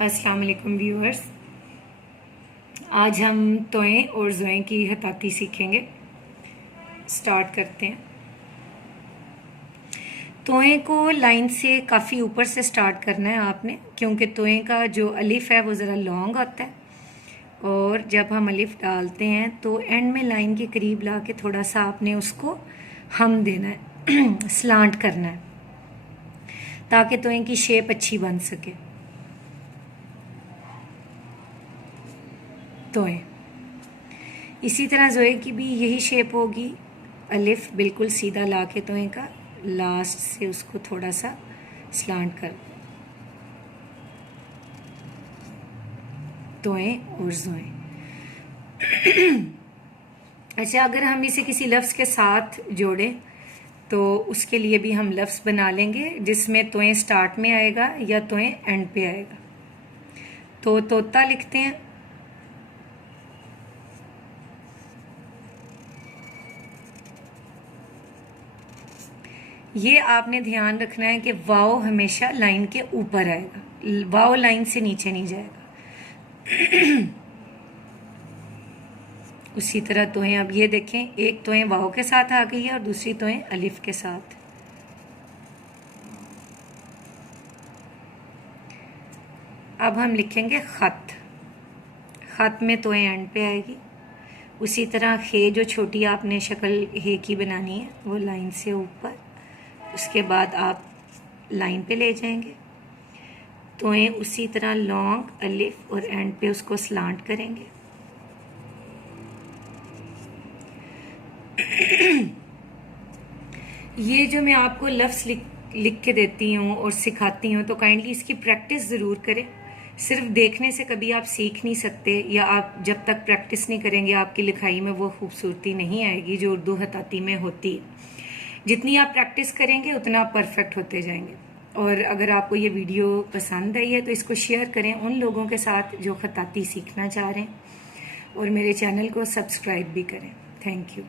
अस्सलाम वालेकुम व्यूअर्स। आज हम तोएं और ज़ोएं की हताती सीखेंगे। स्टार्ट करते हैं। तोएं को लाइन से काफ़ी ऊपर से स्टार्ट करना है आपने, क्योंकि तोएं का जो अलिफ है वो ज़रा लॉन्ग होता है और जब हम अलिफ डालते हैं तो एंड में लाइन के करीब ला के थोड़ा सा आपने उसको हम देना है स्लांट करना है ताकि तोएं की शेप अच्छी बन सके। तोएं इसी तरह ज़ोए की भी यही शेप होगी। अलिफ बिल्कुल सीधा ला के तोएं का लास्ट से उसको थोड़ा सा स्लांट कर तोएं और ज़ोएं। अच्छा, अगर हम इसे किसी लफ्ज़ के साथ जोड़ें तो उसके लिए भी हम लफ्ज़ बना लेंगे जिसमें तोएं स्टार्ट में आएगा या तोएं एंड पे आएगा। तो तोता लिखते हैं, ये आपने ध्यान रखना है कि वाओ हमेशा लाइन के ऊपर आएगा, वाओ लाइन से नीचे नहीं जाएगा। उसी तरह तोएं, अब ये देखें, एक तोएं वाओ के साथ आ गई है और दूसरी तोएं अलिफ के साथ। अब हम लिखेंगे खत। खत में तोएं एंड पे आएगी। उसी तरह खे, जो छोटी आपने शक्ल हे की बनानी है वो लाइन से ऊपर, उसके बाद आप लाइन पे ले जाएंगे। तोएं उसी तरह लॉन्ग अलिफ और एंड पे उसको स्लांट करेंगे। ये जो मैं आपको लफ्ज़ लिख के देती हूँ और सिखाती हूँ तो काइंडली इसकी प्रैक्टिस ज़रूर करें। सिर्फ देखने से कभी आप सीख नहीं सकते, या आप जब तक प्रैक्टिस नहीं करेंगे आपकी लिखाई में वो खूबसूरती नहीं आएगी जो उर्दू हताती में होती है। जितनी आप प्रैक्टिस करेंगे उतना आप परफेक्ट होते जाएंगे। और अगर आपको ये वीडियो पसंद आई है तो इसको शेयर करें उन लोगों के साथ जो खताती सीखना चाह रहे हैं, और मेरे चैनल को सब्सक्राइब भी करें। Thank you.